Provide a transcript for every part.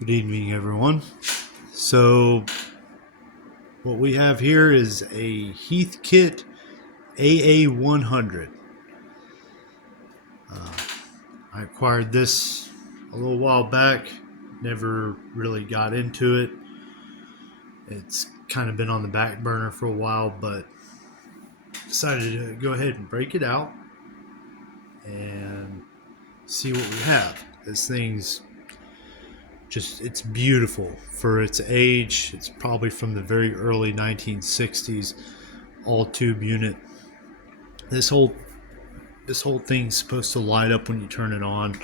Good evening, everyone. So, what we have here is a Heathkit AA100. I acquired this a little while back, never really got into it. It's kind of been on the back burner for a while, but decided to go ahead and break it out and see what we have. This thing's it's beautiful for its age. It's probably from the very early 1960s, all tube unit. This whole thing's supposed to light up when you turn it on,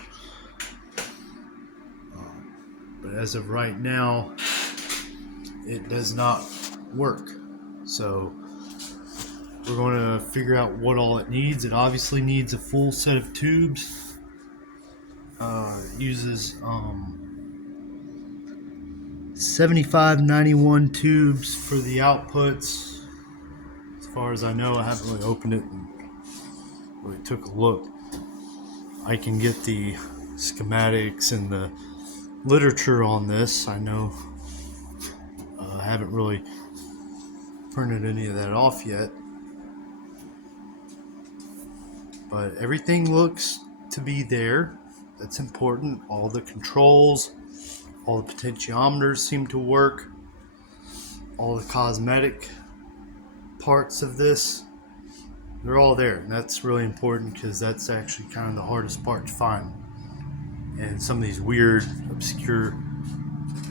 but as of right now, it does not work. So we're going to figure out what all it needs. It obviously needs a full set of tubes. It uses 7591 tubes for the outputs. As far as I know, I haven't really opened it and really took a look. I can get the schematics and the literature on this. I know I haven't really printed any of that off yet, but everything looks to be there. That's important. All the controls, all the potentiometers seem to work. All the cosmetic parts of this, they're all there, and that's really important because that's actually kind of the hardest part to find. And some of these weird, obscure,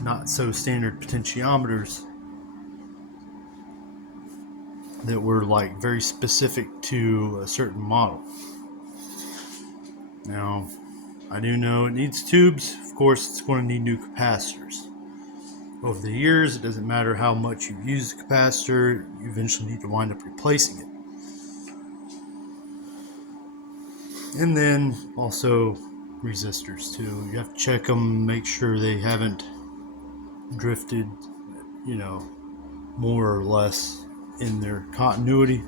not so standard potentiometers that were like very specific to a certain model. Now, I do know it needs tubes. Of course, it's going to need new capacitors. Over the years, it doesn't matter how much you use the capacitor, you eventually need to wind up replacing it. And then also resistors too. You have to check them, make sure they haven't drifted, more or less in their continuity.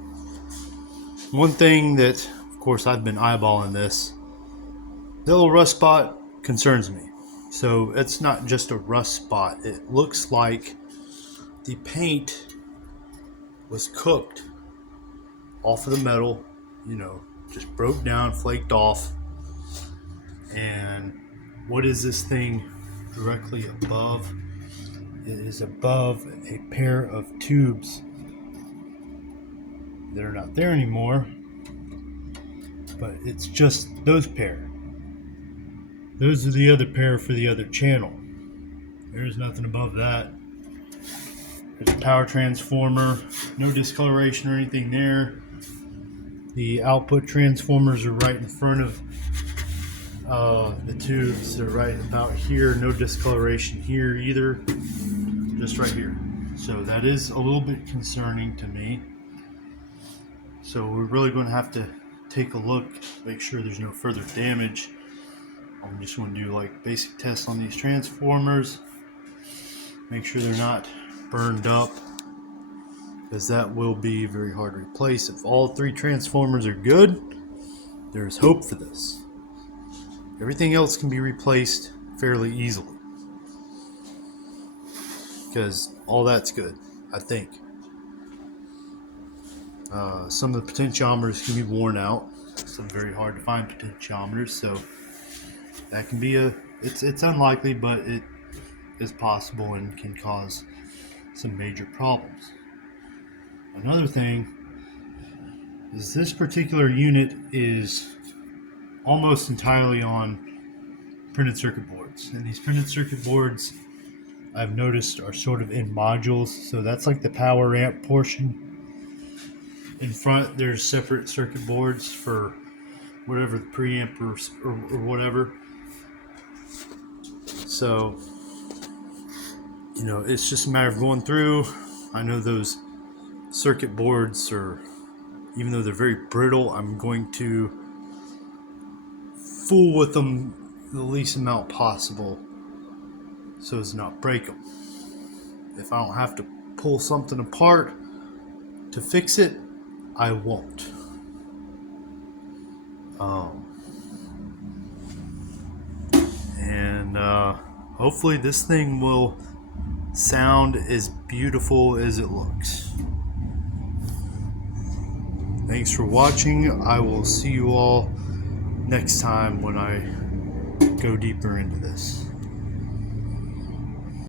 One thing that, of course, I've been eyeballing this, the little rust spot concerns me. So it's not just a rust spot. It looks like the paint was cooked off of the metal, just broke down, flaked off. And what is this thing directly above? It is above a pair of tubes. They're not there anymore, but it's just those pair. Those are the other pair for the other channel. There's nothing above that. There's a power transformer, no discoloration or anything there. The output transformers are right in front of the tubes. They're right about here. No discoloration here either, just right here. So that is a little bit concerning to me. So we're really going to have to take a look, make sure there's no further damage. I'm just going to do like basic tests on these transformers, make sure they're not burned up, because that will be very hard to replace. If all three transformers are good, there's hope for this. Everything else can be replaced fairly easily, because all that's good, I think. Some of the potentiometers can be worn out. Some very hard to find potentiometers, so that can be it's unlikely, but it is possible and can cause some major problems. Another thing is this particular unit is almost entirely on printed circuit boards, and these printed circuit boards, I've noticed, are sort of in modules. So that's like the power amp portion. In front, there's separate circuit boards for whatever the preamp or whatever. So, it's just a matter of going through. I know those circuit boards are, even though they're very brittle, I'm going to fool with them the least amount possible so as to not break them. If I don't have to pull something apart to fix it, I won't. And hopefully this thing will sound as beautiful as it looks. Thanks for watching. I will see you all next time when I go deeper into this.